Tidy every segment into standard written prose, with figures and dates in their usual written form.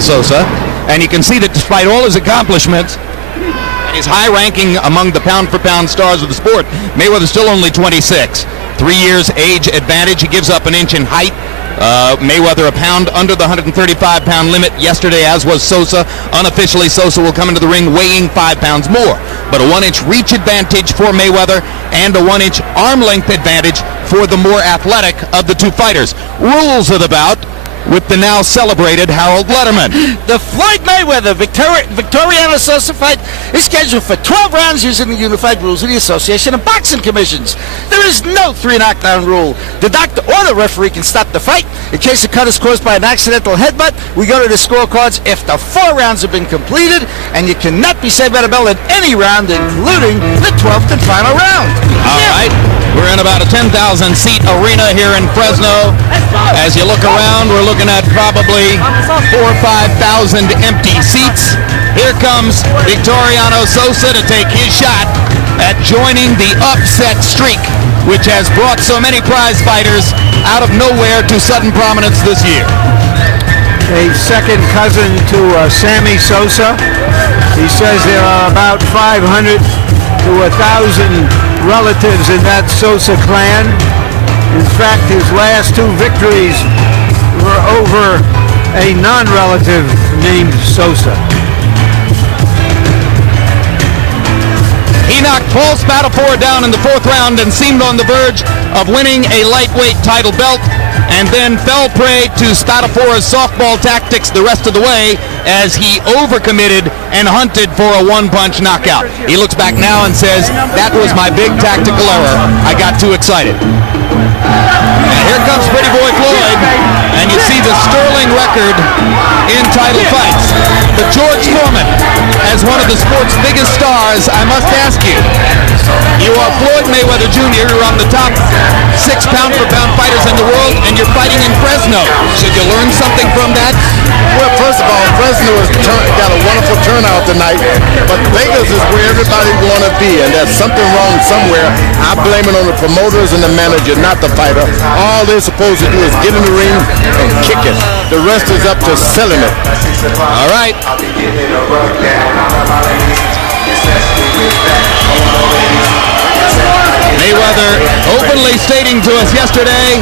Sosa, and you can see that despite all his accomplishments and his high ranking among the pound-for-pound stars of the sport, Mayweather's still only 26. 3 years age advantage. He gives up an inch in height. Mayweather a pound under the 135-pound limit yesterday, as was Sosa. Unofficially, Sosa will come into the ring weighing 5 pounds more. But a 1-inch reach advantage for Mayweather and a 1-inch arm length advantage for the more athletic of the two fighters. Rules of the bout with the now celebrated Harold Letterman. The Floyd Mayweather Victoriano Sosa fight is scheduled for 12 rounds using the unified rules of the Association of Boxing Commissions. There is no 3 knockdown rule. The doctor or the referee can stop the fight. In case a cut is caused by an accidental headbutt, we go to the scorecards after 4 rounds have been completed, and you cannot be saved by the bell in any round, including the 12th and final round. All right. We're in about a 10,000-seat arena here in Fresno. As you look around, we're looking at probably 4,000 or 5,000 empty seats. Here comes Victoriano Sosa to take his shot at joining the upset streak, which has brought so many prize fighters out of nowhere to sudden prominence this year. A second cousin to Sammy Sosa. He says there are about 500 to 1,000 relatives in that Sosa clan. In fact, his last 2 victories were over a non-relative named Sosa. He knocked Paul Spadafore down in the 4th round and seemed on the verge of winning a lightweight title belt, and then fell prey to Spadafore's softball tactics the rest of the way as he overcommitted and hunted for a 1-punch knockout. He looks back now and says, that was my big tactical error. I got too excited. And here comes Pretty Boy Floyd, and you see the sterling record in title fights. But George Foreman, as one of the sport's biggest stars, I must ask you, you are Floyd Mayweather Jr., you're on the top 6 pound-for-pound fighters in the world, and you're fighting in Fresno. Should you learn something from that? Well, first of all, Fresno has got a wonderful turnout tonight, but Vegas is where everybody want to be, and there's something wrong somewhere. I blame it on the promoters and the manager, not the fighter. All they're supposed to do is get in the ring and kick it. The rest is up to selling it. All right. Mayweather openly stating to us yesterday,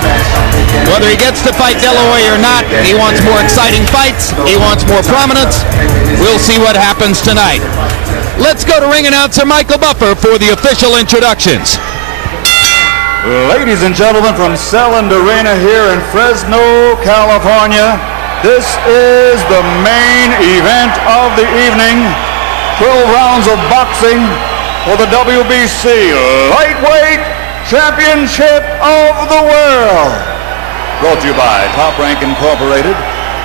whether he gets to fight Delaware or not, he wants more exciting fights, he wants more prominence. We'll see what happens tonight. Let's go to ring announcer Michael Buffer for the official introductions. Ladies and gentlemen, from Selland Arena here in Fresno, California, this is the main event of the evening. 12 rounds of boxing for the WBC Lightweight Championship of the World. Brought to you by Top Rank Incorporated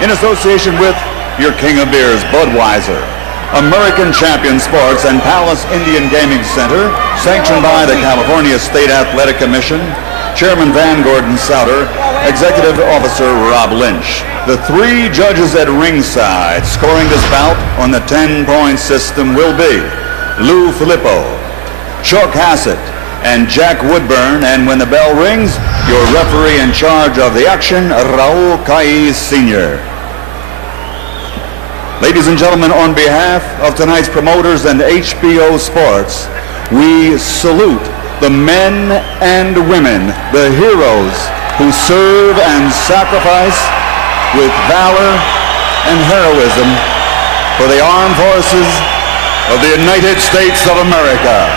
in association with your king of beers, Budweiser. American Champion Sports and Palace Indian Gaming Center, sanctioned by the California State Athletic Commission, Chairman Van Gordon Souter, Executive Officer Rob Lynch. The 3 judges at ringside scoring this bout on the 10-point system will be Lou Filippo, Chuck Hassett, and Jack Woodburn, and when the bell rings, your referee in charge of the action, Raul Caiz Sr. Ladies and gentlemen, on behalf of tonight's promoters and HBO Sports, we salute the men and women, the heroes who serve and sacrifice with valor and heroism for the armed forces of the United States of America.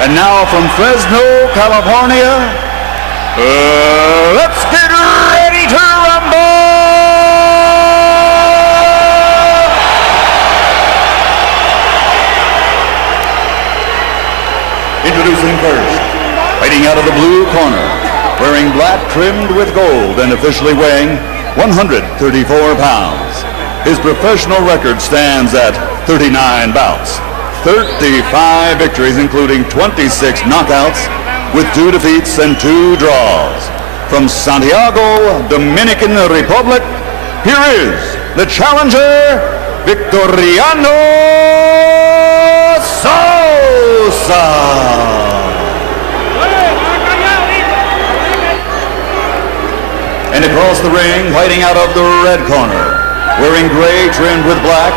And now from Fresno, California, let's get ready to rumble! Introducing first, fighting out of the blue corner, wearing black trimmed with gold and officially weighing 134 pounds. His professional record stands at 39 bouts, 35 victories, including 26 knockouts, with 2 defeats and 2 draws. From Santiago, Dominican Republic, here is the challenger, Victoriano Sosa. And across the ring, fighting out of the red corner, wearing gray trimmed with black,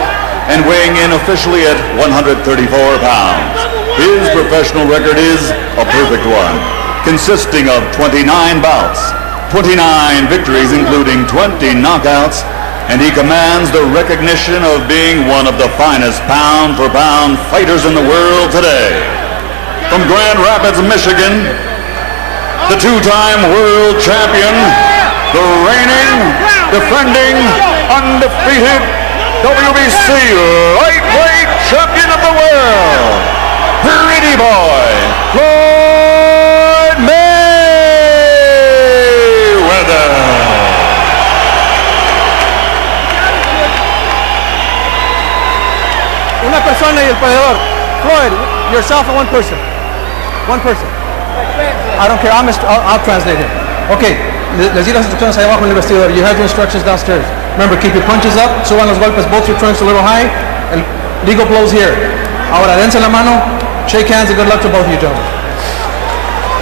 and weighing in officially at 134 pounds. His professional record is a perfect one, consisting of 29 bouts, 29 victories including 20 knockouts, and he commands the recognition of being one of the finest pound-for-pound fighters in the world today. From Grand Rapids, Michigan, the two-time world champion, the reigning, defending, undefeated WBC lightweight champion of the world, Pretty Boy, Floyd Mayweather. Una persona y el peleador. Floyd, yourself and one person. One person. I don't care. I'll translate it. Okay. Les di las instrucciones ahí abajo en el vestidor. You have the instructions downstairs. Remember, keep your punches up. Suban los golpes, both your trunks a little high. El legal blows here. Ahora, dense la mano. Shake hands and good luck to both of you gentlemen.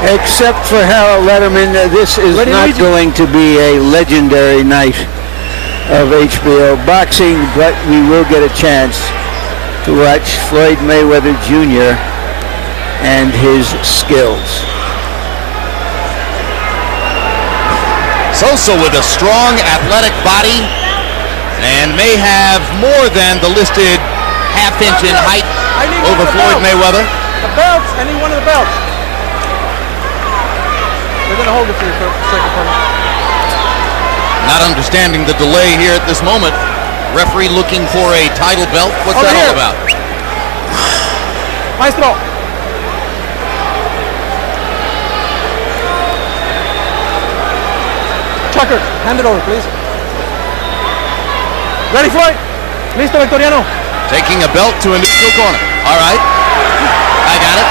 Except for Harold Letterman, this is not going to be a legendary night of HBO boxing, but we will get a chance to watch Floyd Mayweather Jr. and his skills. Sosa with a strong athletic body and may have more than the listed half-inch in height over Floyd Mayweather. The belts, I need one of the belts. They're going to hold it for you for a second. Not understanding the delay here at this moment. Referee looking for a title belt. What's Over that here. all about? Maestro. Tucker, hand it over, please. Ready, Floyd? Listo, Victoriano. Taking a belt to a neutral corner. All right. I got it.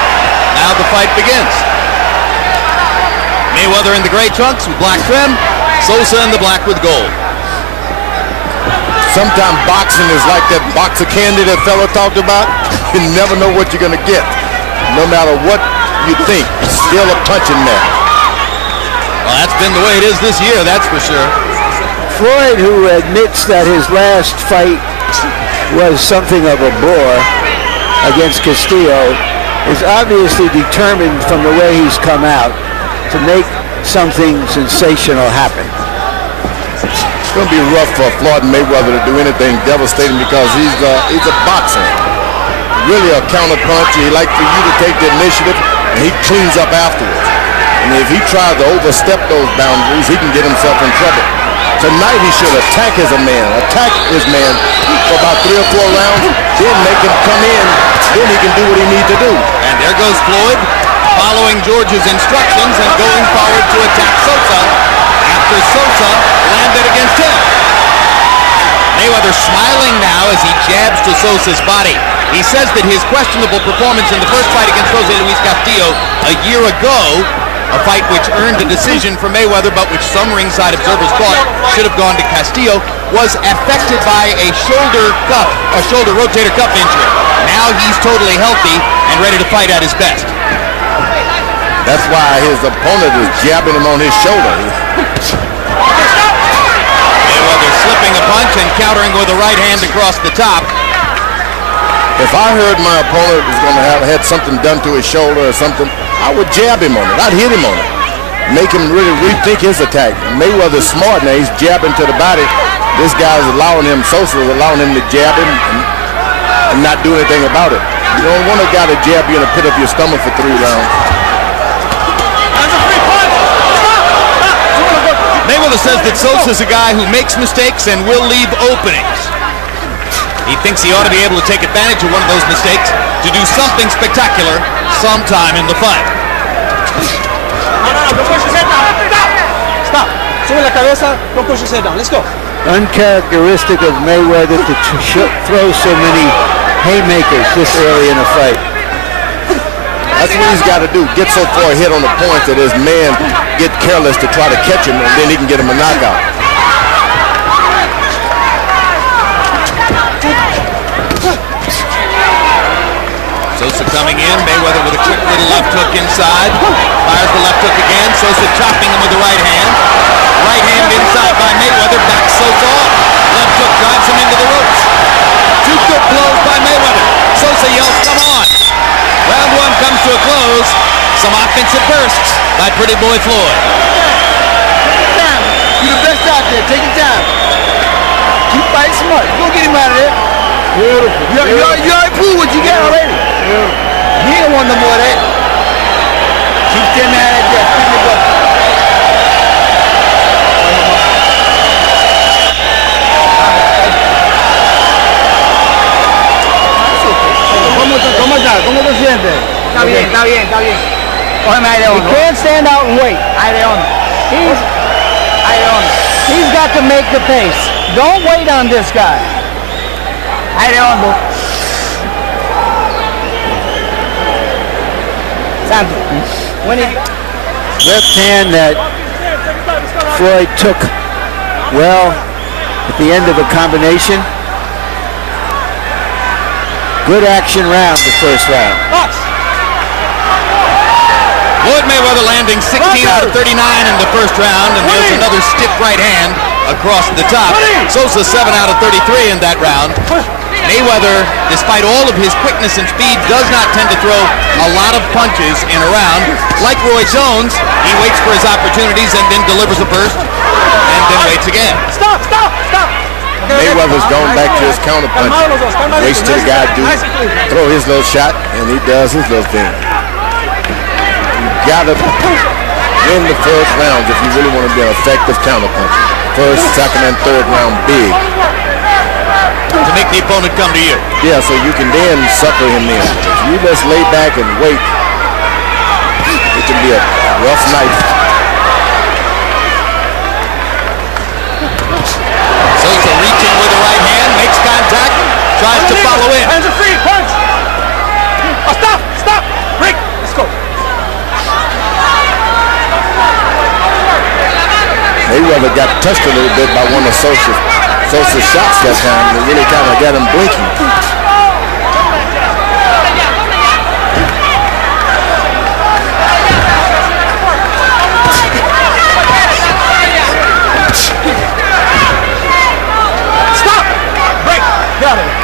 Now the fight begins. Mayweather in the gray trunks with black trim. Sosa in the black with gold. Sometimes boxing is like that box of candy that fella talked about. You never know what you're going to get. No matter what you think, still a punch in there. Well, that's been the way it is this year, that's for sure. Floyd, who admits that his last fight was something of a bore against Castillo, is obviously determined from the way he's come out to make something sensational happen. It's going to be rough for Floyd Mayweather to do anything devastating because he's a boxer. Really a counterpunch. He likes for you to take the initiative, and he cleans up afterwards. And if he tries to overstep those boundaries, he can get himself in trouble. Tonight he should attack his man for about 3 or 4 rounds, then make him come in, then he can do what he needs to do. And there goes Floyd, following George's instructions and going forward to attack Sosa after Sosa landed against him. Mayweather smiling now as he jabs to Sosa's body. He says that his questionable performance in the first fight against Jose Luis Castillo a year ago, a fight which earned a decision for Mayweather but which some ringside observers thought should have gone to Castillo, was affected by a shoulder rotator cuff injury. Now he's totally healthy and ready to fight at his best. That's why his opponent is jabbing him on his shoulder. Mayweather slipping a punch and countering with a right hand across the top. If I heard my opponent was going to have had something done to his shoulder or something, I would jab him on it. I'd hit him on it. Make him really rethink his attack. Mayweather's smart now. He's jabbing to the body. This guy's allowing him, Sosa is allowing him to jab him and not do anything about it. You don't want a guy to jab you in the pit of your stomach for 3 rounds. Mayweather says that Sosa's a guy who makes mistakes and will leave openings. He thinks he ought to be able to take advantage of one of those mistakes to do something spectacular sometime in the fight. Stop. Sube la cabeza. Don't push his head down. Let's go. Uncharacteristic of Mayweather to throw so many haymakers this early in a fight. That's what he's got to do. Get so far ahead on the points that his man get careless to try to catch him, and then he can get him a knockout. Sosa coming in, Mayweather with a quick little left hook inside. Fires the left hook again. Sosa chopping him with the right hand. Right hand inside by Mayweather. Back Sosa off. Left hook drives him into the ropes. Two good blows by Mayweather. Sosa yells, "Come on!" Round one comes to a close. Some offensive bursts by Pretty Boy Floyd. You're the best out there. Take your time. Keep fighting smart. Go get him out of there. Beautiful. You already proved what you got already. Beautiful. He don't want no more of that. Keep them out of there. Keep it up. ¿Cómo te sientes? Está bien, está bien, está bien. Cógeme ahí de You hondo. can't stand out and wait. Ahí de hondo. Ahí de hondo. He's got to make the pace. Don't wait on this guy. Ahí de hondo. Santo. When he... Left hand that Floyd took well at the end of a combination. Good action round, the first round. Floyd Mayweather landing 16 out of 39 in the first round, and there's another stiff right hand across the top. Sosa 7 out of 33 in that round. Mayweather, despite all of his quickness and speed, does not tend to throw a lot of punches in a round. Like Roy Jones, he waits for his opportunities and then delivers a burst, and then waits again. Stop! Mayweather's going back to his counter punch. Waits till the guy throw his little shot, and he does his little thing. You gotta win the first round if you really want to be an effective counter puncher. First, second, and third round big. To make the opponent come to you. Yeah, so you can then sucker him in. If you just lay back and wait, it can be a rough night. Sosa reaching with the right hand, makes contact, tries to follow in. Hands are free, punch! Oh, stop! Break! Let's go. Mayweather got touched a little bit by one of Sosa's shots that time. It really kind of got him blinking. Stop! Break! Get out of here.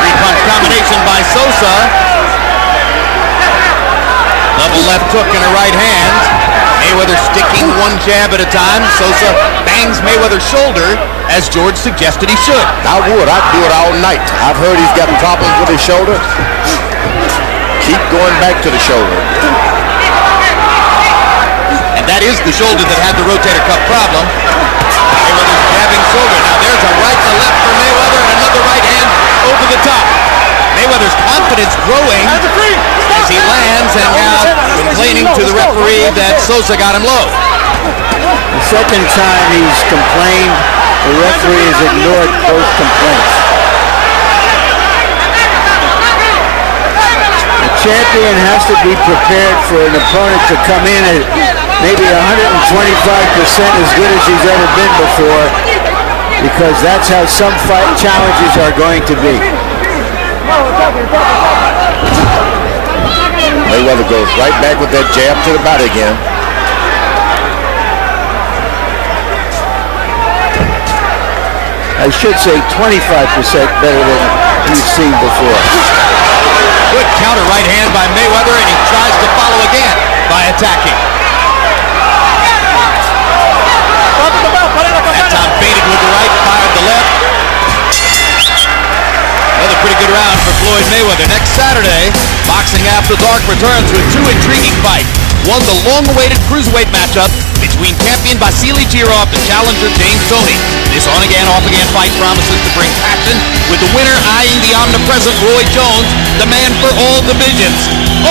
Three-punch combination by Sosa. Double left hook and a right hand. Mayweather sticking one jab at a time. Sosa bangs Mayweather's shoulder, as George suggested he should. I'd do it all night. I've heard he's got problems with his shoulder. Keep going back to the shoulder. And that is the shoulder that had the rotator cuff problem. Mayweather's jabbing shoulder. Now there's a right and a left for Mayweather, and another right hand over the top. Mayweather's confidence growing as he lands, and now complaining to the referee that Sosa got him low. The second time he's complained, the referee has ignored both complaints. The champion has to be prepared for an opponent to come in at maybe 125% as good as he's ever been before, because that's how some fight challenges are going to be. Mayweather goes right back with that jab to the body again. I should say 25% better than you've seen before. Good counter right hand by Mayweather, and he tries to follow again by attacking. That time baited with the right, fired the left. Another pretty good round for Floyd Mayweather. Next Saturday, Boxing After Dark returns with two intriguing fights. One, the long-awaited cruiserweight matchup between champion Vasily Girov and challenger James Toney. This on-again, off-again fight promises to bring passion, with the winner eyeing the omnipresent Roy Jones, the man for all divisions.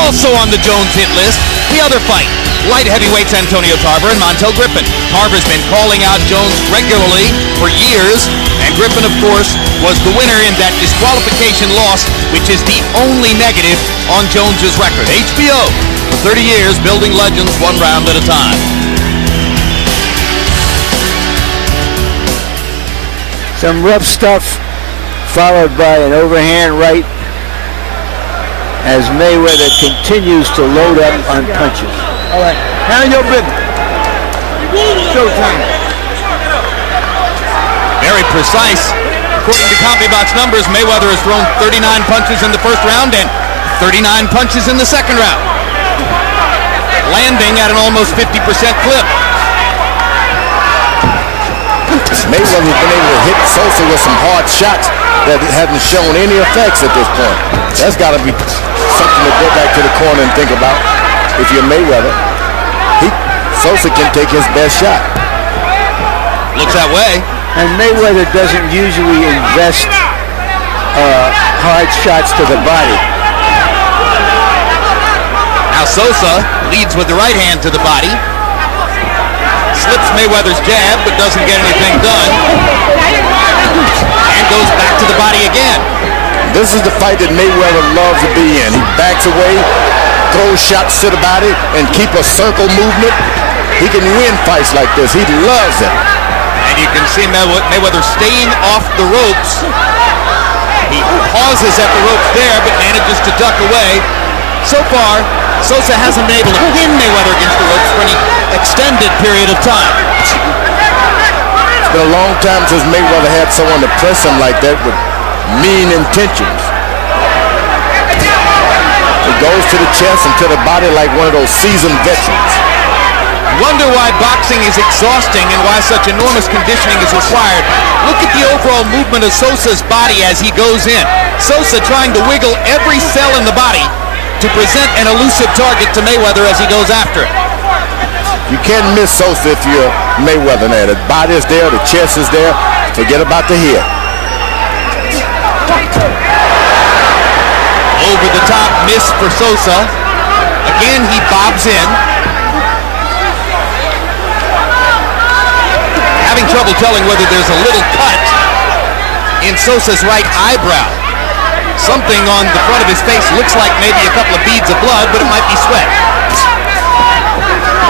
Also on the Jones hit list, the other fight, light heavyweights Antonio Tarver and Montel Griffin. Tarver's been calling out Jones regularly for years, and Griffin, of course, was the winner in that disqualification loss, which is the only negative on Jones's record. HBO, for 30 years, building legends one round at a time. Some rough stuff, followed by an overhand right as Mayweather continues to load up on punches. All right, handle your business. showtime. Very precise. According to CompuBox numbers, Mayweather has thrown 39 punches in the first round and 39 punches in the second round, landing at an almost 50% clip. Mayweather's been able to hit Sosa with some hard shots that hadn't shown any effects at this point. That's got to be something to go back to the corner and think about. If you're Mayweather, Sosa can take his best shot. Looks that way. And Mayweather doesn't usually invest hard shots to the body. Now Sosa leads with the right hand to the body. Slips Mayweather's jab, but doesn't get anything done. And goes back to the body again. This is the fight that Mayweather loves to be in. He backs away, throws shots to the body, and keep a circle movement. He can win fights like this. He loves it. And you can see Mayweather staying off the ropes. He pauses at the ropes there, but manages to duck away. So far, Sosa hasn't been able to pin Mayweather against the ropes for any extended period of time. It's been a long time since Mayweather had someone to press him like that with mean intentions. He goes to the chest and to the body like one of those seasoned veterans. Wonder why boxing is exhausting and why such enormous conditioning is required. Look at the overall movement of Sosa's body as he goes in. Sosa trying to wiggle every cell in the body to present an elusive target to Mayweather as he goes after it. You can't miss Sosa if you're Mayweather now. The body is there, the chest is there. Forget about the head. Over the top miss for Sosa. Again, he bobs in. Having trouble telling whether there's a little cut in Sosa's right eyebrow. Something on the front of his face looks like maybe a couple of beads of blood, but it might be sweat.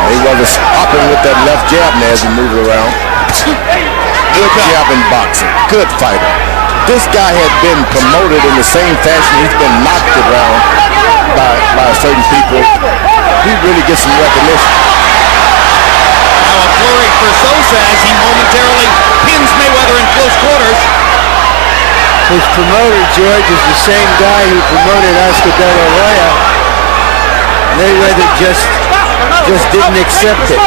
Mayweather's hopping with that left jab now as he moves around. Good jab in boxing. Good fighter. This guy had been promoted in the same fashion. He's been knocked around by certain people. He really gets some recognition. Now a flurry for Sosa as he momentarily pins Mayweather in close quarters. His promoter, George, is the same guy who promoted Oscar De La Hoya. Mayweather just didn't accept it.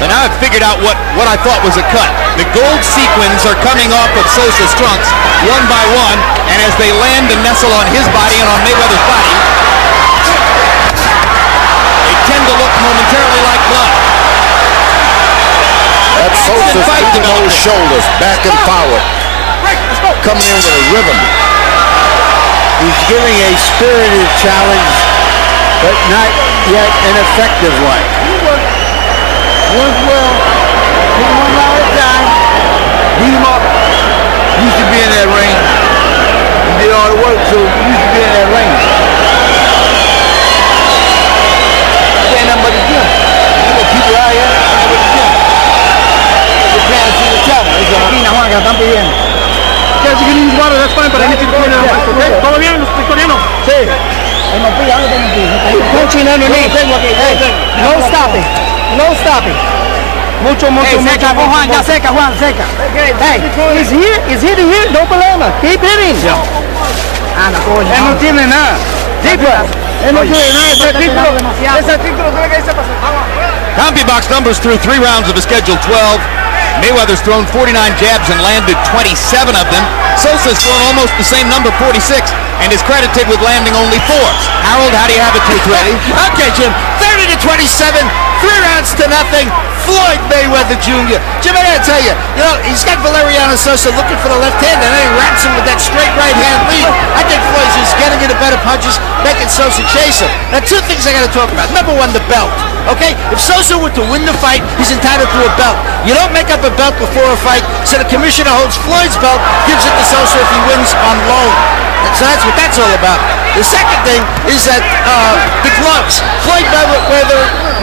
So now I've figured out what I thought was a cut. The gold sequins are coming off of Sosa's trunks one by one, and as they land and nestle on his body and on Mayweather's body, they tend to look momentarily like blood. That's Sosa's moving those shoulders back and forward. Coming in with a rhythm. He's giving a spirited challenge, but not yet an effective one. Works well. Hit him 1 round at a time. Beat him up. Used to be in that ring. He did all the work, so he used to be in that ring. Ain't nothing but the gym. You got people out here, nothing but the gym. They're trying to see the challenge. That's all. Juan, que están pidiendo. Yeah, you can use water, that's fine, but I need you to clean it up. Okay? ¿Todo bien, Victoriano? Sí. No pilla, no tengo pilla. Punching underneath. Hey, no stopping. No stopping. Mucho. Seca, Juan, ya seca, Juan, seca. Hey, he's hitting here, no problema. Keep hitting. Yeah. Anda, coño. Él no tiene nada. Sí, pues. Él no tiene nada. Ese título tiene que irse para su... CompuBox numbers through 3 rounds of a scheduled 12. Mayweather's thrown 49 jabs and landed 27 of them. Sosa's thrown almost the same number, 46, and is credited with landing only 4. Harold, how do you have it, 2-3? Okay, Jim. 30-27, 3 rounds to nothing. Floyd Mayweather Jr. Jim, I gotta tell you, he's got Victoriano Sosa looking for the left hand, and then he wraps him with that straight right hand lead. I think Floyd's just getting into better punches, making Sosa chase him. Now, 2 things I gotta talk about. Number 1, the belt. Okay, if Sosa were to win the fight, he's entitled to a belt. You don't make up a belt before a fight, so the commissioner holds Floyd's belt, gives it to Sosa if he wins on loan. So that's what that's all about. The second thing is that the gloves. Floyd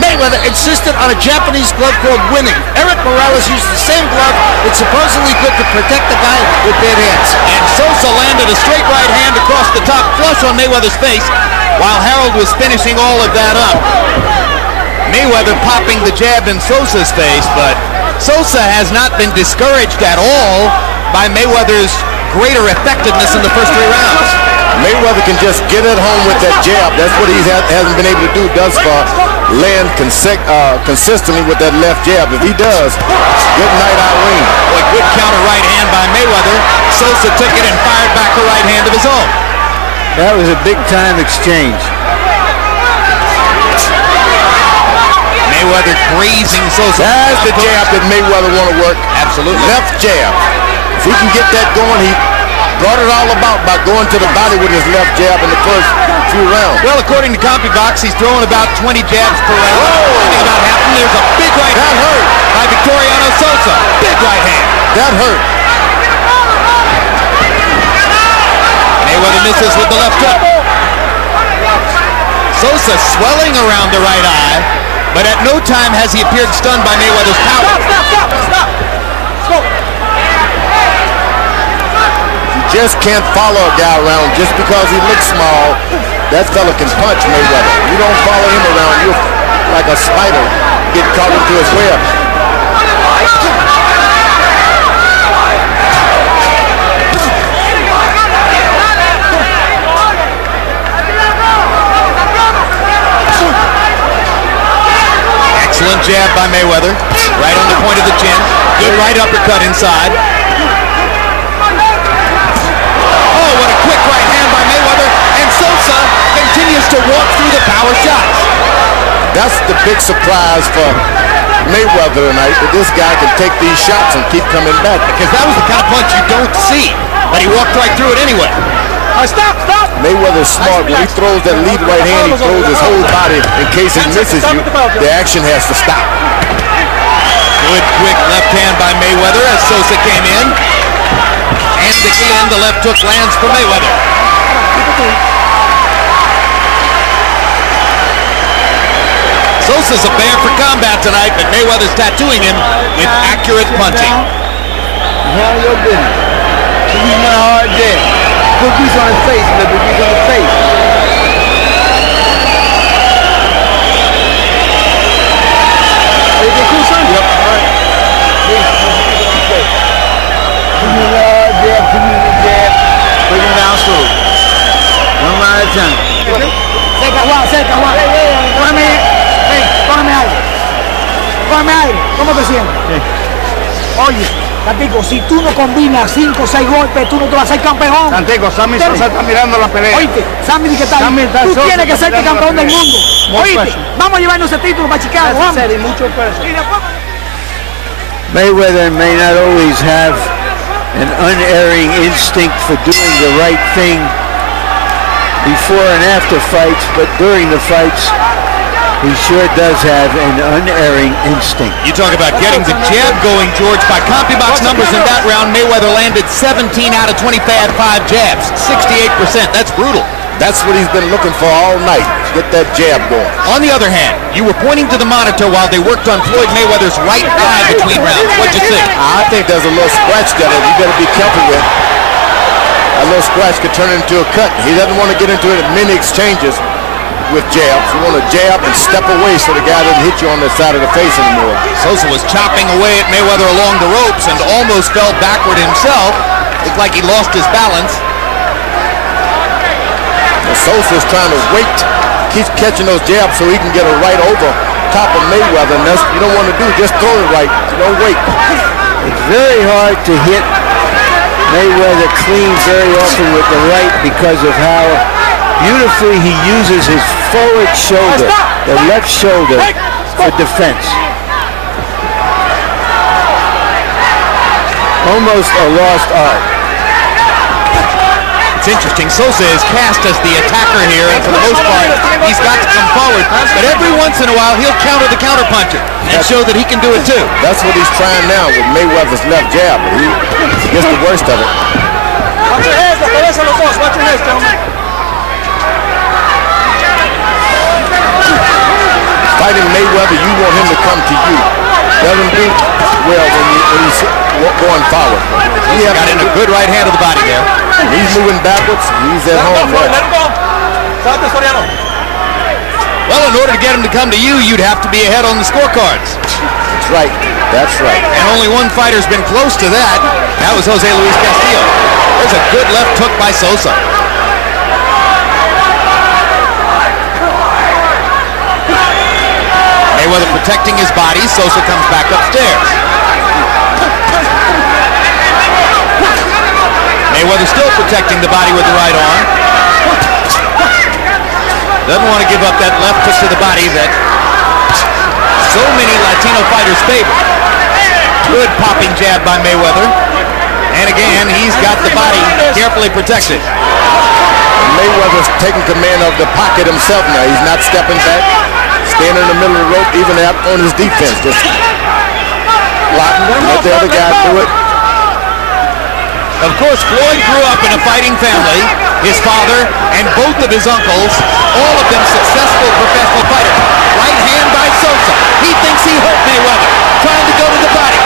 Mayweather insisted on a Japanese glove called Winning. Eric Morales used the same glove that's supposedly good to protect the guy with bad hands. And Sosa landed a straight right hand across the top, flush on Mayweather's face, while Harold was finishing all of that up. Mayweather popping the jab in Sosa's face, but Sosa has not been discouraged at all by Mayweather's greater effectiveness in the first 3 rounds. Mayweather can just get at home with that jab. That's what he hasn't been able to do thus far. Land consistently with that left jab. If he does, good night, Irene. Boy, good counter right hand by Mayweather. Sosa took it and fired back a right hand of his own. That was a big-time exchange. Mayweather grazing Sosa. That's the jab that Mayweather want to work. Absolutely. Left jab. If he can get that going, he brought it all about by going to the body with his left jab in the first few rounds. Well, according to CompuBox, he's throwing about 20 jabs per round. Something about happened. There's a big right hand hurt by Victoriano Sosa. Big right hand. That hurt. Mayweather misses with the left hook. Sosa swelling around the right eye, but at no time has he appeared stunned by Mayweather's power. Stop. Just can't follow a guy around just because he looks small. That fella can punch Mayweather. You don't follow him around, you're like a spider get caught into his web. Excellent jab by Mayweather, right on the point of the chin. Good right uppercut inside. Sosa continues to walk through the power shots. That's the big surprise for Mayweather tonight, that this guy can take these shots and keep coming back. Because that was the kind of punch you don't see, but he walked right through it anyway. Stop! Mayweather's smart. When he throws that lead right hand, he throws his whole body in case he misses you. The action has to stop. Good quick left hand by Mayweather as Sosa came in. And again, the left hook lands for Mayweather. Sosa's a bear for combat tonight, but Mayweather's tattooing him with accurate punching. Handle your business. He's not hard jab. Put these on his face, let me get on his face. Is it cool, son? Yep. All right. Give me the hard jab, give me the jab. Put him down slow. One at a time. Cerca, Juan. Cógeme aire. ¿Cómo te sientes? Oye, Santiago, si tú no combinas 5 o 6 golpes, tú no te vas a ser campeón. Santiago, Sammy Sosa está mirando la pelea. Oíste, Sammy, ¿qué tal? Tú tienes que ser campeón del mundo. Oíste, vamos a llevarnos ese título para Chicago. Vamos. Mayweather may not always have an unerring instinct for doing the right thing before and after fights, but during the fights, he sure does have an unerring instinct. You talk about getting the jab going, George. By CompuBox numbers in that round, Mayweather landed 17 out of 25 jabs, 68%. That's brutal. That's what he's been looking for all night. Get that jab going. On the other hand, you were pointing to the monitor while they worked on Floyd Mayweather's right eye between rounds. What'd you think? I think there's a little scratch there that you better be careful with. A little scratch could turn into a cut. He doesn't want to get into it in many exchanges with jabs. You want to jab and step away so the guy doesn't hit you on the side of the face anymore. Sosa was chopping away at Mayweather along the ropes and almost fell backward himself. Looked like he lost his balance. Sosa's trying to wait, keeps catching those jabs so he can get a right over top of Mayweather, and that's what you don't want to do. Just throw it right. You don't wait. It's very hard to hit Mayweather clean very often with the right because of how beautifully he uses his forward shoulder, the left shoulder, for defense. Almost a lost art. It's interesting. Sosa is cast as the attacker here, and for the most part, he's got to come forward. But every once in a while, he'll counter the counterpuncher and show that he can do it too. That's what he's trying now with Mayweather's left jab. But he gets the worst of it. Watch your heads, la cabeza los dos. Watch your heads, gentlemen. Fighting Mayweather, you want him to come to you. Doesn't do well when he's going forward. He got in a good right hand of the body there. He's moving backwards. He's at home. Let him go. Stop this, Victoriano. Well, in order to get him to come to you, you'd have to be ahead on the scorecards. That's right. That's right. And only one fighter's been close to that. That was Jose Luis Castillo. There's a good left hook by Sosa. Mayweather protecting his body. Sosa comes back upstairs. Mayweather still protecting the body with the right arm. Doesn't want to give up that left hook to the body that so many Latino fighters favor. Good popping jab by Mayweather. And again, he's got the body carefully protected. Mayweather's taking command of the pocket himself now. He's not stepping back, standing in the middle of the rope, even out on his defense. Just blocking, let the other guy do it. Of course, Floyd grew up in a fighting family. His father and both of his uncles, all of them successful professional fighters. Right hand by Sosa. He thinks he hurt Mayweather, trying to go to the body.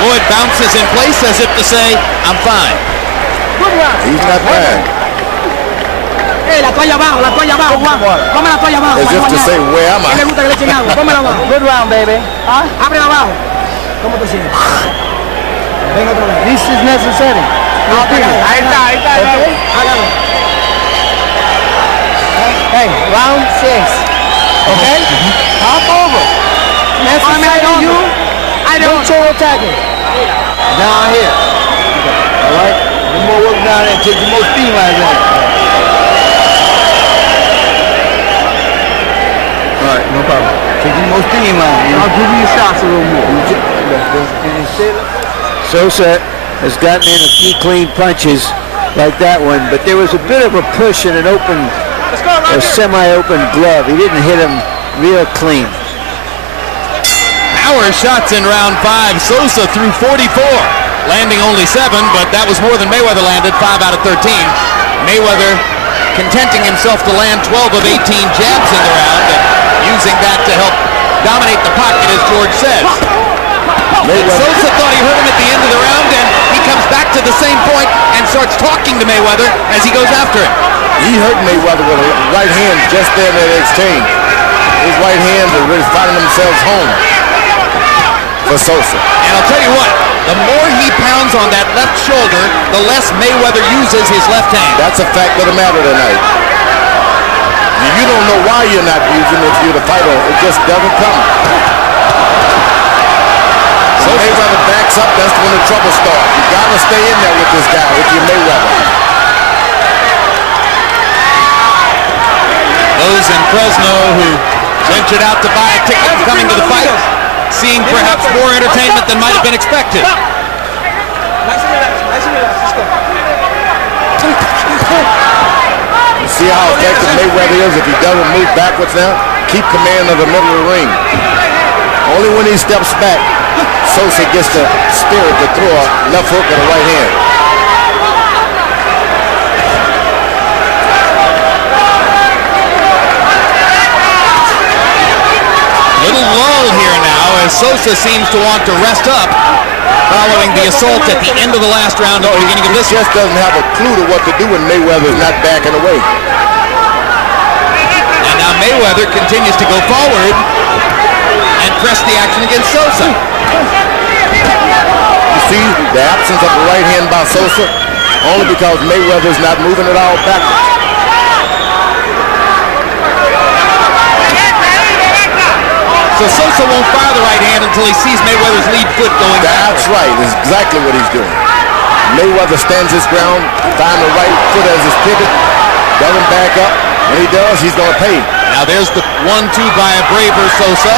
Floyd bounces in place as if to say, I'm fine. He's not bad. La toalla abajo, Juan. Ponme la toalla abajo. As if to say, where am I? Le gusta que le echen agua. Pónmela abajo. Good round, baby. Ábrela abajo. ¿Cómo te sientes? Ven otra vez. This is necessary. Ahí está. Okay. Hágalo. Hey, round 6. Okay? Hop over. Necessary you. I don't show attacking. Down here. All right? No more work down there. Take the more steam out of there. All right, no problem. Take the most steam out. I'll give you your shots a little more. Sosa has gotten in a few clean punches like that one, but there was a bit of a push in an open, a semi-open glove. He didn't hit him real clean. Power shots in round 5. Sosa threw 44, landing only 7, but that was more than Mayweather landed, 5 out of 13. Mayweather contenting himself to land 12 of 18 jabs in the round, and using that to help dominate the pocket, as George says. Sosa thought he hurt him at the end of the round, and he comes back to the same point and starts talking to Mayweather as he goes after him. He hurt Mayweather with a right hand just there in that exchange. His right hands are really finding themselves home for Sosa. And I'll tell you what, the more he pounds on that left shoulder, the less Mayweather uses his left hand. That's a fact of the matter tonight. You don't know why you're not using it if you're the fighter. It just doesn't come. So Mayweather backs up, that's when the trouble starts. You gotta stay in there with this guy, with your Mayweather. Those in Fresno who ventured out to buy a ticket and coming to the fight, seeing perhaps more entertainment than might have been expected. See how effective Mayweather is if he doesn't move backwards now? Keep command of the middle of the ring. Only when he steps back, Sosa gets the spirit to throw a left hook and a right hand. Little lull here now as Sosa seems to want to rest up following the assault at the end of the last round at the beginning of this one. He just doesn't have a clue to what to do when Mayweather is not backing away. And now Mayweather continues to go forward and press the action against Sosa. You see the absence of the right hand by Sosa only because Mayweather is not moving at all backwards. So Sosa won't fire the right hand until he sees Mayweather's lead foot going back. That's right. That's exactly what he's doing. Mayweather stands his ground, finds the right foot as his pivot, doesn't back up. When he does, he's going to pay. Now there's the 1-2 by a braver Sosa.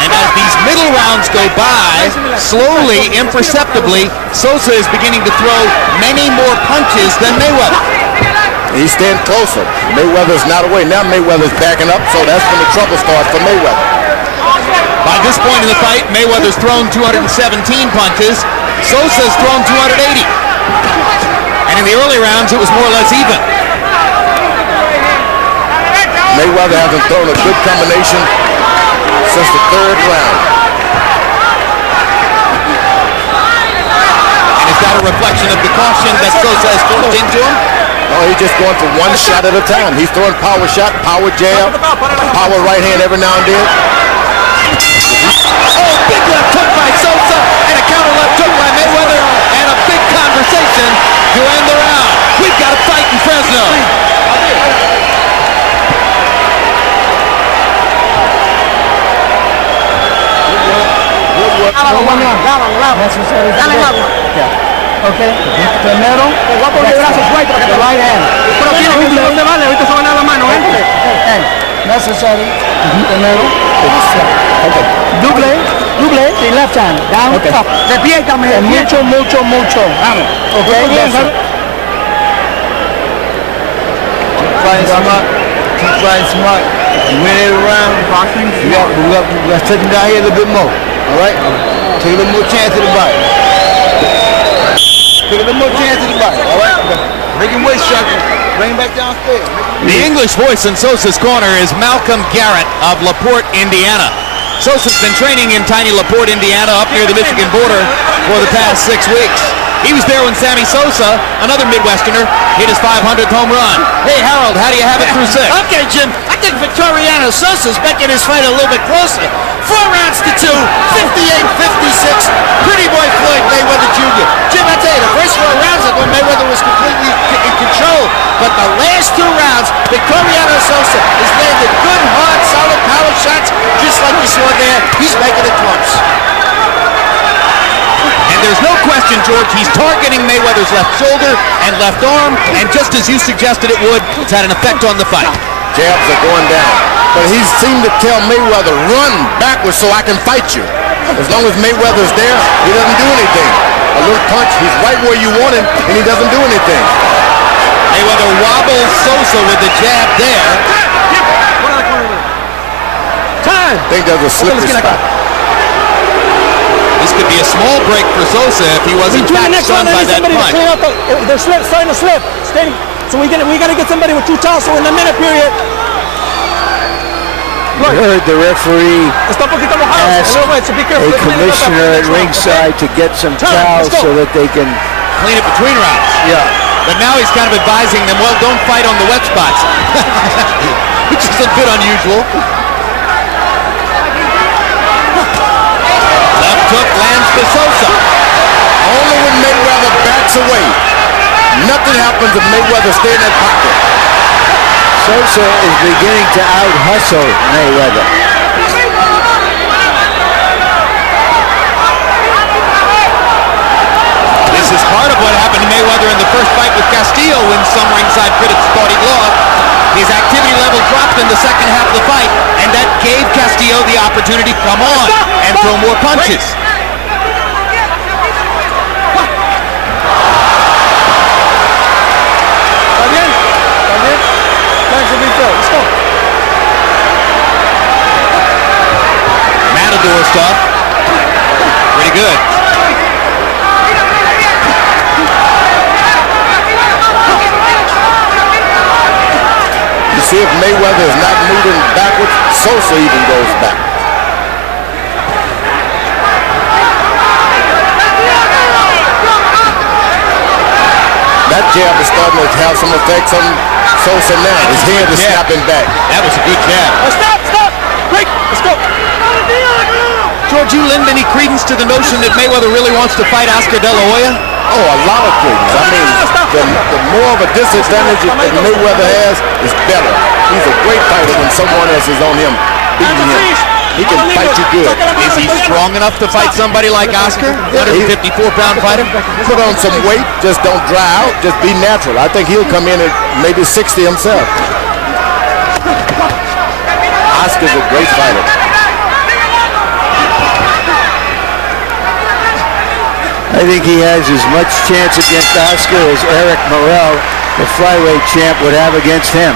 And as these middle rounds go by, slowly, imperceptibly, Sosa is beginning to throw many more punches than Mayweather. He's staying closer. Mayweather's not away. Now Mayweather's backing up, so that's when the trouble starts for Mayweather. By this point in the fight, Mayweather's thrown 217 punches. Sosa's thrown 280. And in the early rounds, it was more or less even. Mayweather hasn't thrown a good combination since the 3rd round. And is that a reflection of the caution that Sosa has forced into him? Oh, he's just going for one shot at a time. He's throwing power shot, power jab, power right hand every now and then. Oh, big left hook by Sosa and a counter left hook by Mayweather and a big conversation to end the round. We've got a fight in Fresno. Okay. Primero, te voy a poner brazos fuertes para que te right hand. Pero tiene no te vale, ahorita se van a la mano, Necessary. Primero. Okay. Double, the left hand. Down, up. Despiértame. Mucho. Vamos. Okay. Keep fighting smart. You win every round. We got to take him down here a little bit more. All right? Take a little more chance to the body. Take a little more chance to the body. All right? Make him weight structure. Bring him back downstairs. The English voice in Sosa's corner is Malcolm Garrett of LaPorte, Indiana. Sosa's been training in tiny LaPorte, Indiana, up near the Michigan border for the past 6 weeks. He was there when Sammy Sosa, another Midwesterner, hit his 500th home run. Hey, Harold, how do you have it through 6? Okay, Jim. I think Victoriano Sosa's making his fight a little bit closer. 4 rounds to 2, 58-56. Pretty boy Floyd Mayweather Jr. Jim, I tell you, the first 4 rounds when Mayweather was completely in control. But the last 2 rounds, Victoriano Sosa has landed good, hard, solid power shots, just like you saw there. He's making it close. And there's no question, George, he's targeting Mayweather's left shoulder and left arm, and just as you suggested it would, it's had an effect on the fight. Jabs are going down. But he seemed to tell Mayweather, run backwards so I can fight you. As long as Mayweather's there, he doesn't do anything. A little punch, he's right where you want him, and he doesn't do anything. Mayweather wobbles Sosa with the jab there. Time. I think there's a slippery spot. This could be a small break for Sosa if he wasn't stunned by that punch. They're starting to slip. So we got to get somebody with 2 towels. So in the minute period, I heard the referee ask a commissioner at ringside to get some towels so that they can clean it between rounds. Yeah. But now he's kind of advising them, well, don't fight on the wet spots, which is a bit unusual. Left hook lands to Sosa. Only when Mayweather backs away. Nothing happens if Mayweather stays in that pocket. Sosa is beginning to out-hustle Mayweather. This is part of what happened to Mayweather in the first fight with Castillo when some ringside critics thought he'd lost. His activity level dropped in the second half of the fight, and that gave Castillo the opportunity to come on and throw more punches. Matador stuff. Pretty good. You see if Mayweather is not moving backwards, Sosa even goes back. That jab is starting to have some effects on Sosa now. His head is snapping back. That was a good jab. Stop! Quick! Let's go! George, you lend any credence to the notion that Mayweather really wants to fight Oscar De La Hoya? Oh, a lot of credence. I mean, the more of a disadvantage that Mayweather has is better. He's a great fighter when someone else is on him, beating him. He can fight you good. Is he strong enough to fight somebody like Oscar? 154-pound fighter? Put on some weight, just don't dry out, just be natural. I think he'll come in at maybe 60 himself. Oscar's a great fighter. I think he has as much chance against Oscar as Eric Morrell, the flyweight champ, would have against him.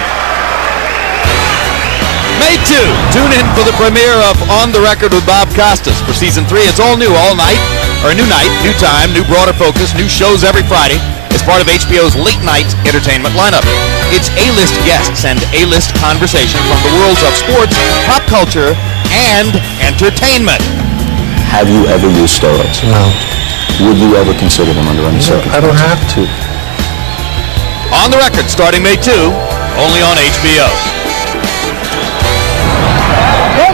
May 2, tune in for the premiere of On the Record with Bob Costas for Season 3. It's all new, all night, or a new night, new time, new broader focus, new shows every Friday as part of HBO's late-night entertainment lineup. It's A-list guests and A-list conversation from the worlds of sports, pop culture, and entertainment. Have you ever used steroids? No. Would you ever consider them under any circumstances? I don't have to. On the record, starting May 2, only on HBO.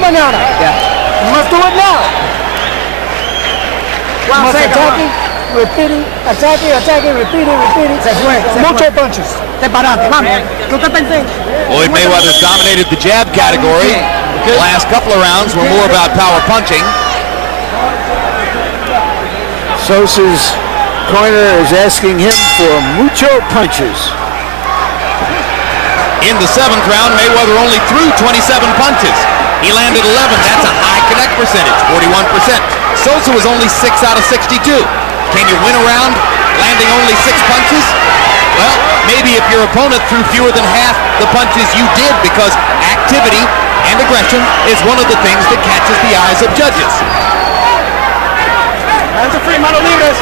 Mañana. You must do it now. Must attacking, repeating, attacking, repeating. Muchos punches. Floyd Mayweather's dominated the jab category. The last couple of rounds were more about power punching. Sosa's corner is asking him for mucho punches. In the 7th round, Mayweather only threw 27 punches. He landed 11. That's a high connect percentage, 41%. Sosa was only 6 out of 62. Can you win a round landing only 6 punches? Well, maybe if your opponent threw fewer than half the punches you did, because activity and aggression is one of the things that catches the eyes of judges. Hands are free, mano libres.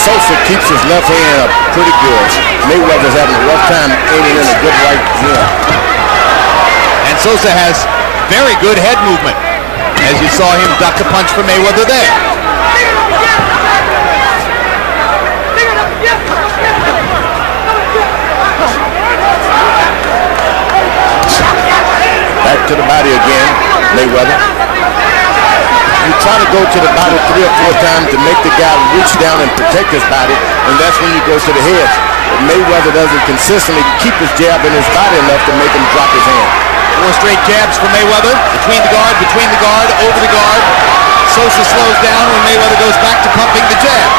Sosa keeps his left hand up pretty good. Mayweather's having a rough time aiming in a good right hand. And Sosa has very good head movement, as you saw him duck a punch from Mayweather there. Back to the body again, Mayweather. You try to go to the body 3 or 4 times to make the guy reach down and protect his body, and that's when you go to the head. But Mayweather doesn't consistently keep his jab in his body enough to make him drop his hand. 4 straight jabs for Mayweather, between the guard, over the guard. Sosa slows down when Mayweather goes back to pumping the jab.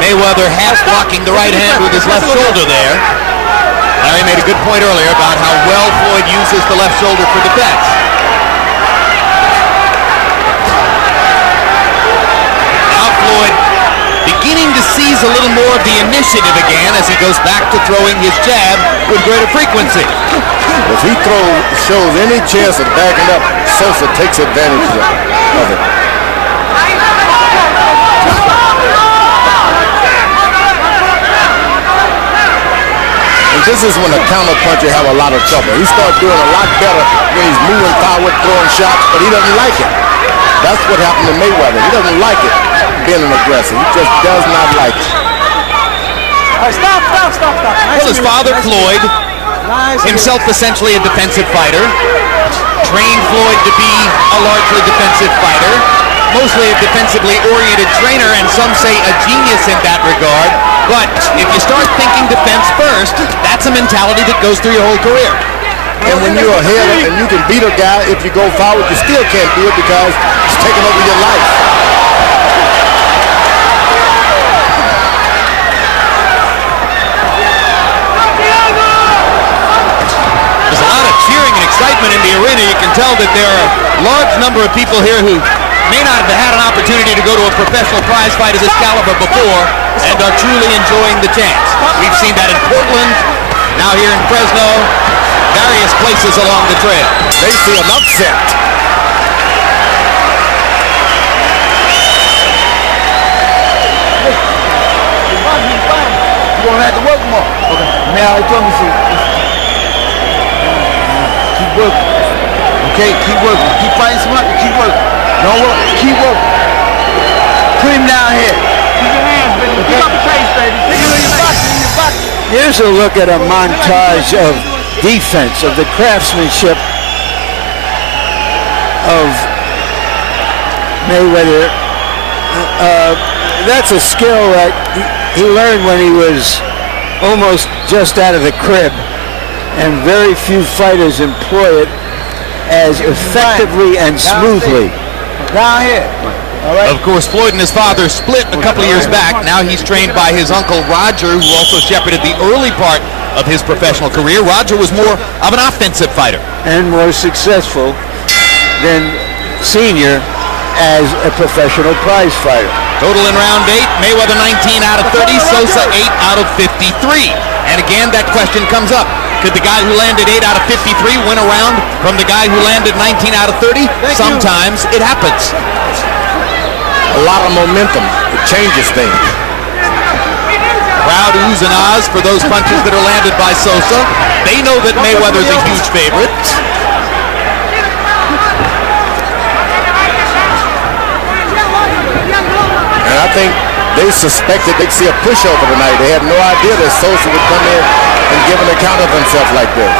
Mayweather half blocking the right hand with his left shoulder there. Larry made a good point earlier about how well Floyd uses the left shoulder for defense. Now Floyd beginning to seize a little more of the initiative again as he goes back to throwing his jab with greater frequency. If he shows any chance of backing up, Sosa takes advantage of it. This is when a counter-puncher have a lot of trouble. He starts doing a lot better when he's moving forward, throwing shots, but he doesn't like it. That's what happened to Mayweather. He doesn't like it, being an aggressor. He just does not like it. Stop. Well, his father, Floyd, himself essentially a defensive fighter, trained Floyd to be a largely defensive fighter, mostly a defensively oriented trainer, and some say a genius in that regard. But if you start thinking defense first, that's a mentality that goes through your whole career. And when you're ahead and you can beat a guy, if you go forward, you still can't do it because it's taking over your life. There's a lot of cheering and excitement in the arena. You can tell that there are a large number of people here who may not have had an opportunity to go to a professional prize fight of this caliber before and are truly enjoying the chance. We've seen that in Portland, now here in Fresno, various places along the trail. They see an upset. You're going to have to work more. Okay. Now, I told me to keep working. Okay, keep working. Keep fighting smart and keep working. Don't work. Keep working. Put him down here. Keep your hands, baby. Keep up the pace, baby. Take it in your boxing. Here's a look at a montage of defense, of the craftsmanship of Mayweather. That's a skill that he learned when he was almost just out of the crib, and very few fighters employ it as effectively and smoothly. Down here. All right. Of course, Floyd and his father split a couple of years back. Now he's trained by his uncle Roger, who also shepherded the early part of his professional career. Roger was more of an offensive fighter. And more successful than Senior as a professional prize fighter. Total in round 8, Mayweather 19 out of 30, Sosa 8 out of 53. And again, that question comes up. Could the guy who landed 8 out of 53 win a round from the guy who landed 19 out of 30? Sometimes it happens. A lot of momentum. It changes things. Crowd oohs and ahs for those punches that are landed by Sosa. They know that Mayweather's a huge favorite. think they suspected they'd see a pushover tonight. They had no idea that Sosa would come in and give an account of himself like this.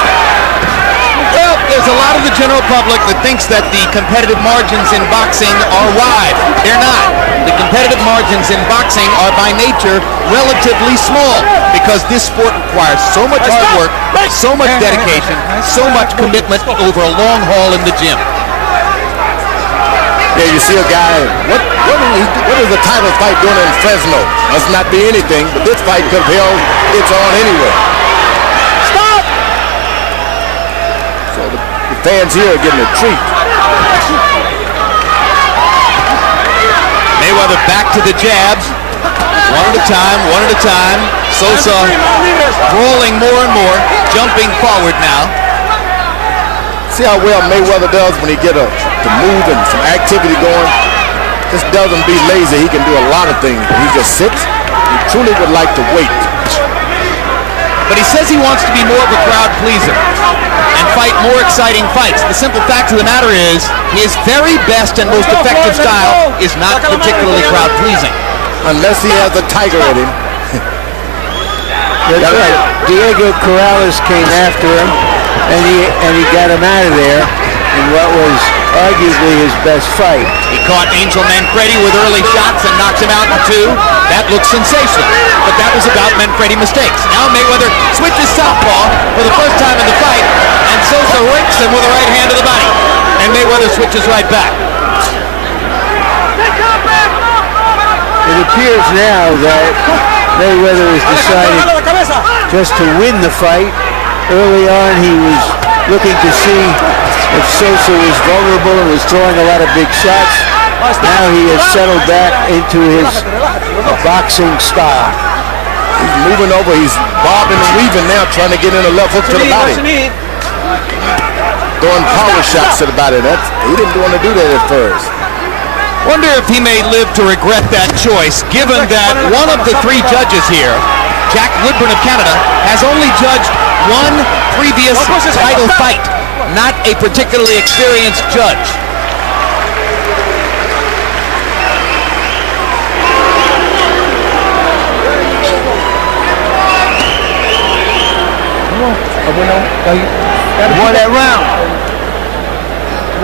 Well, there's a lot of the general public that thinks that the competitive margins in boxing are wide. They're not. The competitive margins in boxing are by nature relatively small because this sport requires so much hard work, so much dedication, so much commitment over a long haul in the gym. Yeah, you see a guy, what is the title fight doing in Fresno? Must not be anything, but this fight could have held its on anyway. Stop! So the fans here are getting a treat. Mayweather back to the jabs. One at a time, one at a time. Sosa rolling more and more, jumping forward now. See how well Mayweather does when he get to move and some activity going. Just doesn't be lazy. He can do a lot of things. He just sits. He truly would like to wait. But he says he wants to be more of a crowd pleaser and fight more exciting fights. The simple fact of the matter is his very best and most effective style is not particularly crowd pleasing. Unless he has a tiger in him. That's right. Diego Corrales came after him, and he got him out of there in what was arguably his best fight. He caught Angel Manfredi with early shots and knocks him out in 2. That looks sensational, but that was about Manfredi mistakes. Now Mayweather switches southpaw for the first time in the fight, and Sosa rakes him with a right hand to the body, and Mayweather switches right back. It appears now that Mayweather has decided just to win the fight. Early on, he was looking to see if Sosa was vulnerable and was throwing a lot of big shots. Now he has settled back into his boxing style. He's moving over. He's bobbing and weaving now, trying to get in a left hook to the body. Throwing power shots to the body. He didn't want to do that at first. Wonder if he may live to regret that choice, given that one of the 3 judges here, Jack Woodburn of Canada, has only judged one previous title fight, not a particularly experienced judge. Won that round.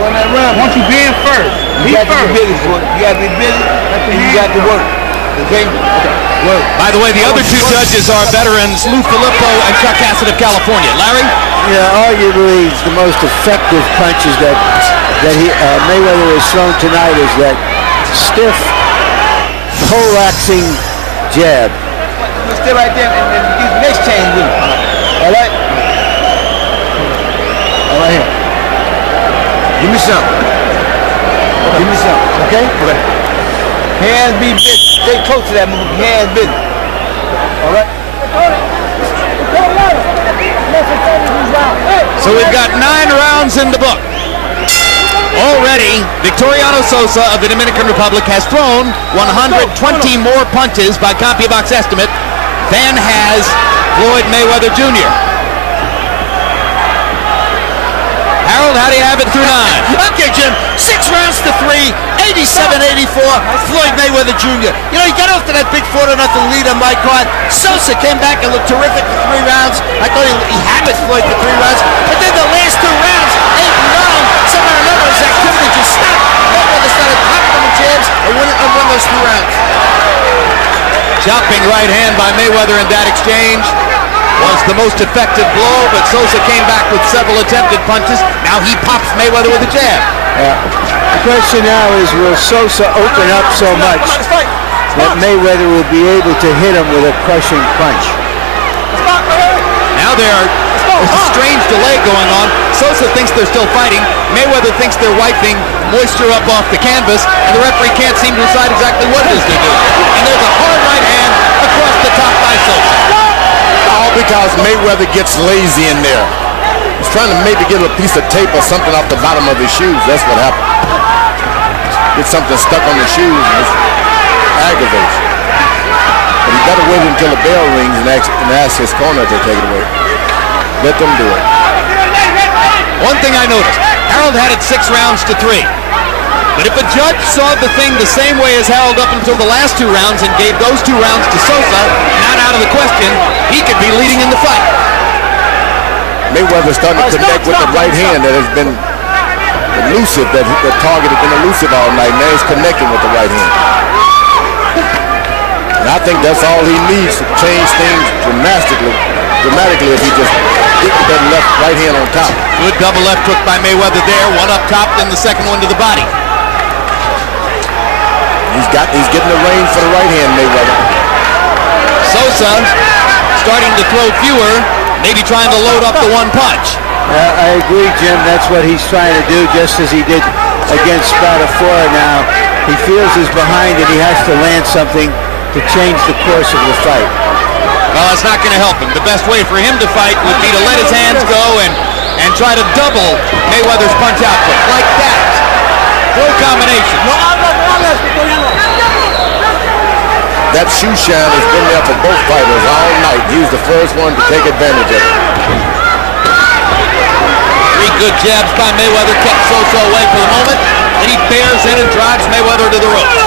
Won that round. Once you be in first, you got to be busy. You got to be busy, and you got to work. Okay? Work. By the way, the other 2 judges are veterans Lou Filippo and Chuck Hassett of California. Larry? Yeah, arguably the most effective punches that Mayweather has thrown tonight is that stiff, poleaxing jab. You stay right there and use the next chain with him. All right? All right here. Give me some. Give me some. Okay? Okay. Hands be busy. Stay close to that move. Hands busy. All right? So we've got 9 rounds in the book. Already, Victoriano Sosa of the Dominican Republic has thrown 120 more punches by CompuBox estimate than has Floyd Mayweather Jr. Harold, how do you have it through 9? Okay, Jim. 6 rounds to 3, 87-84, Floyd Mayweather Jr. You know, he got off to that big 4-0 lead on my card. Sosa came back and looked terrific for 3 rounds. I thought he hammered Floyd for 3 rounds. But then the last 2 rounds, 8 and 9, somehow or another, his activity just stopped. Mayweather started popping him in jabs and won those 2 rounds. Chopping right hand by Mayweather in that exchange was the most effective blow, but Sosa came back with several attempted punches. Now he pops Mayweather with a jab. Yeah. The question now is, will Sosa open up so much that Mayweather will be able to hit him with a crushing punch? Now there's a strange delay going on. Sosa thinks they're still fighting. Mayweather thinks they're wiping moisture up off the canvas, and the referee can't seem to decide exactly what it is they're doing. And there's a hard right hand across the top by Sosa. All because Mayweather gets lazy in there. He's trying to maybe get a piece of tape or something off the bottom of his shoes. That's what happened. Get something stuck on the shoes and it aggravates. But he better wait until the bell rings and ask his corner to take it away. Let them do it. One thing I noticed, Harold had it 6 rounds to 3. But if a judge saw the thing the same way as Harold up until the last 2 rounds and gave those 2 rounds to Sosa, not out of the question, he could be leading in the fight. Mayweather starting to connect with the right hand that has been elusive, that the target has been elusive all night. Now he's connecting with the right hand. And I think that's all he needs to change things dramatically if he just gets that right hand on top. Good double left hook by Mayweather there. One up top, then the second one to the body. He's getting the range for the right hand, Mayweather. Sosa starting to throw fewer, maybe trying to load up the one punch. I agree, Jim. That's what he's trying to do, just as he did against Spadafora. Now he feels he's behind and he has to land something to change the course of the fight. Well, that's not going to help him. The best way for him to fight would be to let his hands go and try to double Mayweather's punch output. Like that. Throw combinations. That shoe shine has been there for both fighters all night. He was the first one to take advantage of it. 3 good jabs by Mayweather kept Sosa away for the moment. Then he bears in and drives Mayweather to the ropes.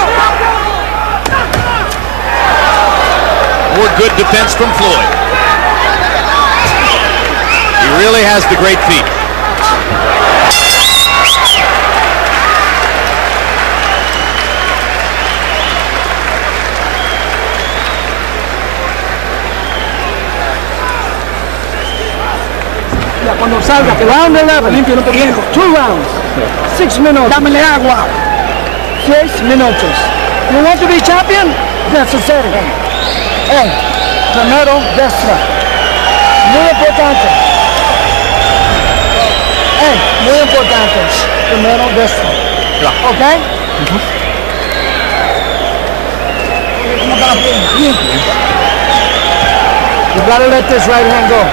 More good defense from Floyd. He really has the great feet. Cuando salga, round 11, limpio, no te viene. 2 rounds, 6 minutes. Dámele agua. 6 minutos. You want to be champion? Necessary. Hey, primero destra. Muy importante. Hey, muy importante. Primero destra. Okay? You gotta let this right hand go.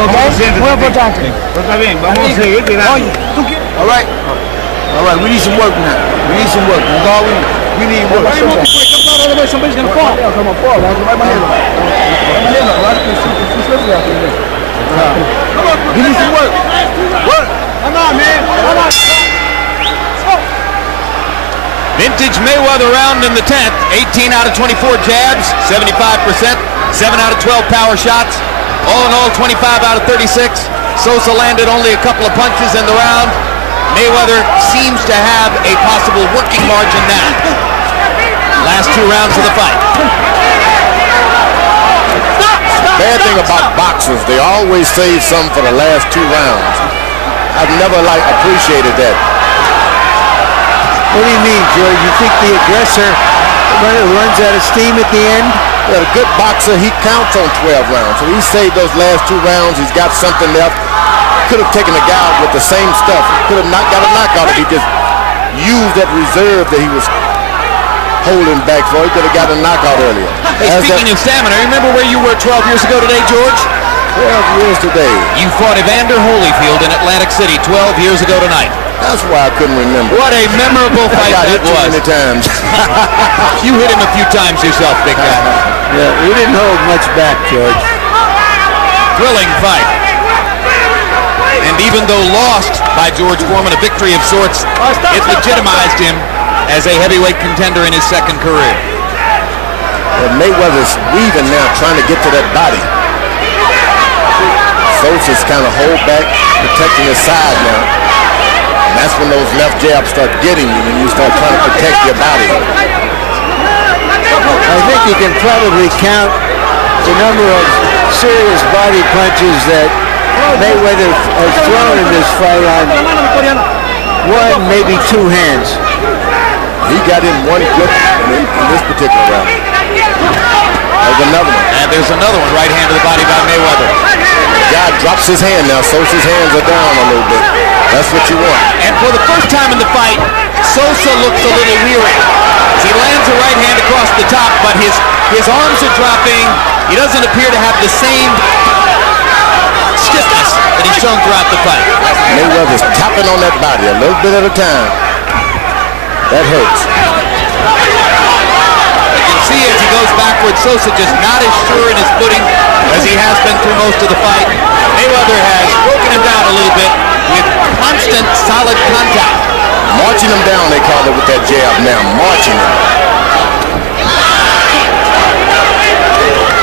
Okay? Muy importante. Está bien, vamos a seguir tirando. All right, we need some work now. We need some work. That's all we need. We need work. Somebody's gonna fall. Come on, fall. That's right behind him. We need some work. Work. Come on, man. Come on. Vintage Mayweather round in the 10th. 18 out of 24 jabs, 75%. 7 out of 12 power shots. All in all, 25 out of 36. Sosa landed only a couple of punches in the round. Mayweather seems to have a possible working margin now. Last 2 rounds of the fight. Bad thing about boxers, they always save some for the last 2 rounds. I've never appreciated that. What do you mean, George? You think the aggressor runs out of steam at the end? Well, a good boxer, he counts on 12 rounds. So he saved those last 2 rounds. He's got something left. Could have taken the guy out with the same stuff. Could have got a knockout if he just used that reserve that he was holding back for. He could have got a knockout earlier. Hey, speaking of stamina, remember where you were 12 years ago today, George? 12 years today. You fought Evander Holyfield in Atlantic City 12 years ago tonight. That's why I couldn't remember. What a memorable fight I got that hit too was. many times. You hit him a few times yourself, big guy. Yeah, we didn't hold much back, George. Thrilling fight. And even though lost by George Foreman, a victory of sorts, it legitimized him as a heavyweight contender in his second career. Well, Mayweather's weaving now, trying to get to that body. Sosa's kind of hold back, protecting his side now. And that's when those left jabs start getting you, when you start trying to protect your body. I think you can probably count the number of serious body punches that Mayweather has thrown in this fight on 1, maybe 2 hands. He got in one good in this particular round. There's another one. And there's another one, right hand to the body by Mayweather. The guy drops his hand now. Sosa's hands are down a little bit. That's what you want. And for the first time in the fight, Sosa looks a little weary. As he lands a right hand across the top, but his arms are dropping. He doesn't appear to have the same stiffness that he's shown throughout the fight. Mayweather's tapping on that body a little bit at a time. That hurts. You can see as he goes backwards, Sosa just not as sure in his footing as he has been through most of the fight. Mayweather has broken him down a little bit with constant, solid contact. Marching him down, they call it with that jab now. Marching him.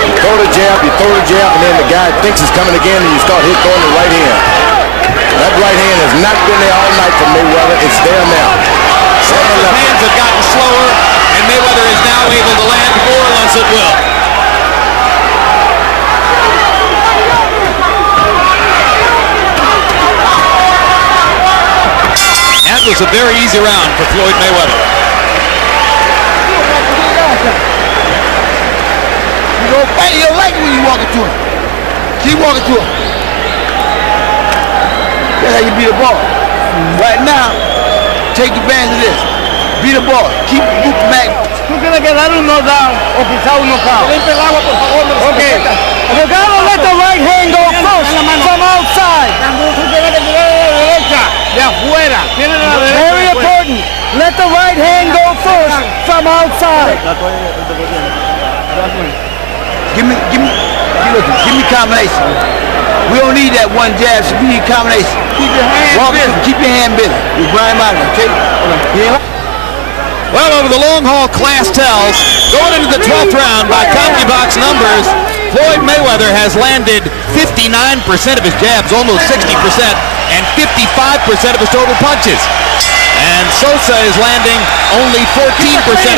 You throw the jab, and then the guy thinks it's coming again, and you start throwing the right hand. That right hand has not been there all night for Mayweather. It's there now. His hands have gotten slower, and Mayweather is now able to land more or less at will. That was a very easy round for Floyd Mayweather. You like it when you walk into him. Keep walking to him. That's how you beat a ball. Right now, take advantage of this. Beat the ball. Keep moving back. Tú tienes que dar un knockdown o pisar un knockout. Okay. Regalo, let the right hand go first from outside. Very important. Let the right hand go first from outside. Give me combination. We don't need that one jab, so we need combination. Keep your hand busy. Keep your hand busy. You grind out, okay? Well, over the long haul class tells, going into the 12th round by CompuBox numbers, Floyd Mayweather has landed 59% of his jabs, almost 60%, and 55% of his total punches. And Sosa is landing only 14%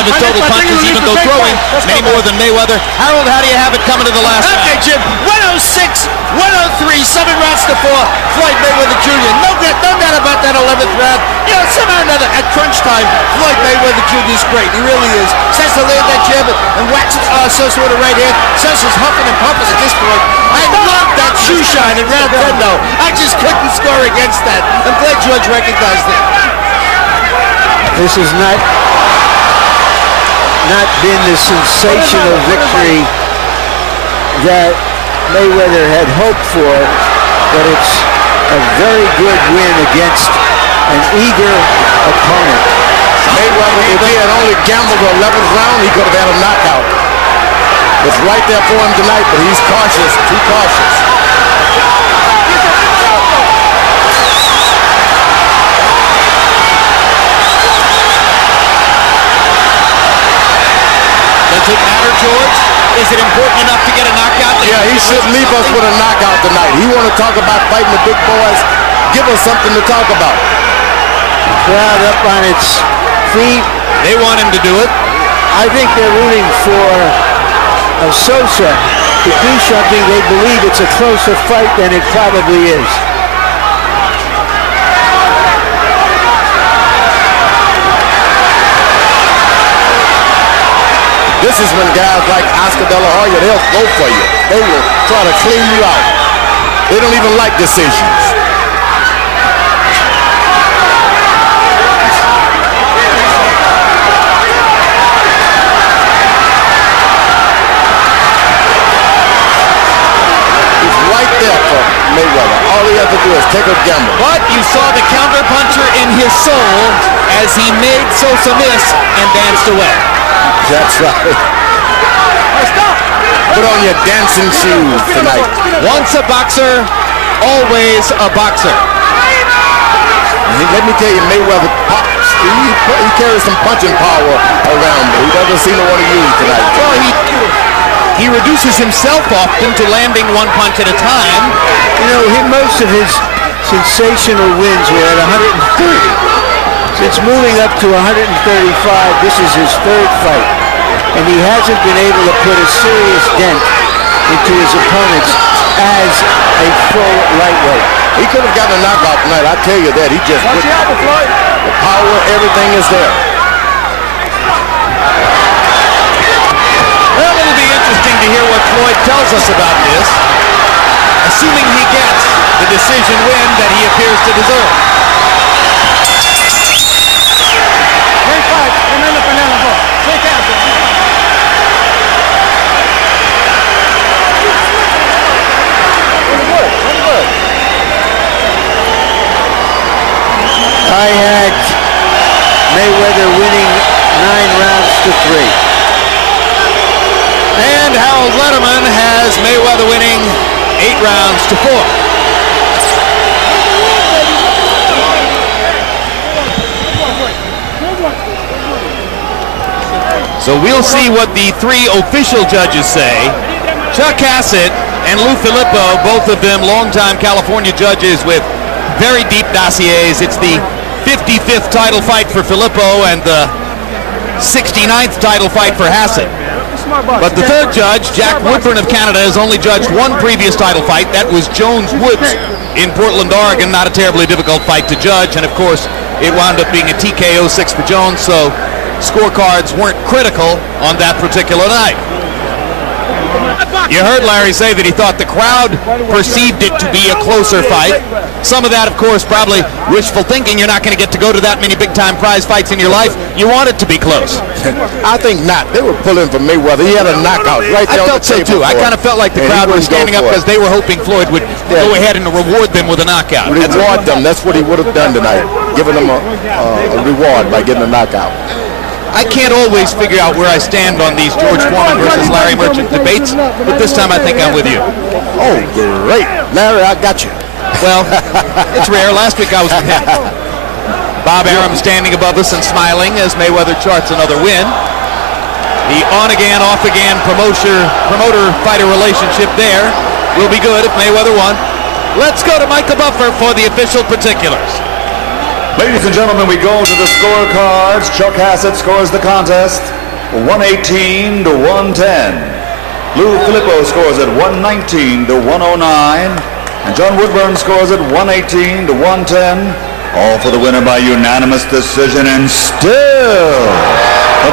of his total punches, even though throwing many more than Mayweather. Harold, how do you have it coming to the last round? Okay, Jim. 106, 103, 7 rounds to 4. Floyd Mayweather Jr. No doubt about that 11th round. You know, somehow or another, at crunch time, Floyd Mayweather Jr. is great. He really is. Starts to land that jab and whacks Sosa with the right hand. Sosa's huffing and puffing at this point. I love that shoe shine in round 10, though. I just couldn't score against that. I'm glad George recognized it. This has not been the sensational victory that Mayweather had hoped for, but it's a very good win against an eager opponent. Mayweather, if he had only gambled the 11th round, he could have had a knockout. It's right there for him tonight, but he's cautious, too cautious. Does it matter, George? Is it important enough to get a knockout? Yeah, he should leave us with a knockout tonight. He want to talk about fighting the big boys. Give us something to talk about. Crowd up on its feet. They want him to do it. I think they're rooting for Sosa to do something. They believe it's a closer fight than it probably is. This is when guys like Oscar De La Hoya, they'll go for you. They will try to clean you out. They don't even like decisions. He's right there for Mayweather. All he has to do is take a gamble. But you saw the counterpuncher in his soul as he made Sosa miss and danced away. That's right. Put on your dancing shoes tonight. Once a boxer, always a boxer. Let me tell you, Mayweather pops. He carries some punching power around, but he doesn't seem to want to use tonight. Well, he reduces himself often to landing one punch at a time. You know, most of his sensational wins were at 130. Since moving up to 135, this is his third fight, and he hasn't been able to put a serious dent into his opponents as a full lightweight. He could have gotten a knockout tonight, I tell you that. He just put the power, everything is there. Well, it'll be interesting to hear what Floyd tells us about this, assuming he gets the decision win that he appears to deserve. I had Mayweather winning 9 rounds to 3. And Harold Letterman has Mayweather winning 8 rounds to 4. So we'll see what the three official judges say. Chuck Hassett and Lou Filippo, both of them longtime California judges with very deep dossiers. It's the 55th title fight for Filippo and the 69th title fight for Hassett. But the third judge, Jack Woodburn of Canada, has only judged one previous title fight. That was Jones Woods in Portland, Oregon. Not a terribly difficult fight to judge. And, of course, it wound up being a TKO 6 for Jones, so scorecards weren't critical on that particular night. You heard Larry say that he thought the crowd perceived it to be a closer fight. Some of that, of course, probably wishful thinking. You're not going to get to go to that many big-time prize fights in your life. You want it to be close. I think not. They were pulling for Mayweather. He had a knockout right there. I felt so, too. I kind of felt like the crowd was standing up because they were hoping Floyd would go ahead and reward them with a knockout. Reward them. That's what he would have done tonight, giving them a reward by getting a knockout. I can't always figure out where I stand on these George Foreman versus Larry Merchant debates, but this time I think I'm with you. Oh, great. Larry, I got you. Well, it's rare. Last week I was with him. Bob Arum standing above us and smiling as Mayweather charts another win. The on-again, off-again promoter-fighter relationship there will be good if Mayweather won. Let's go to Michael Buffer for the official particulars. Ladies and gentlemen, we go to the scorecards. Chuck Hassett scores the contest 118 to 110. Lou Filippo scores at 119 to 109. And John Woodburn scores at 118 to 110. All for the winner by unanimous decision. And still, the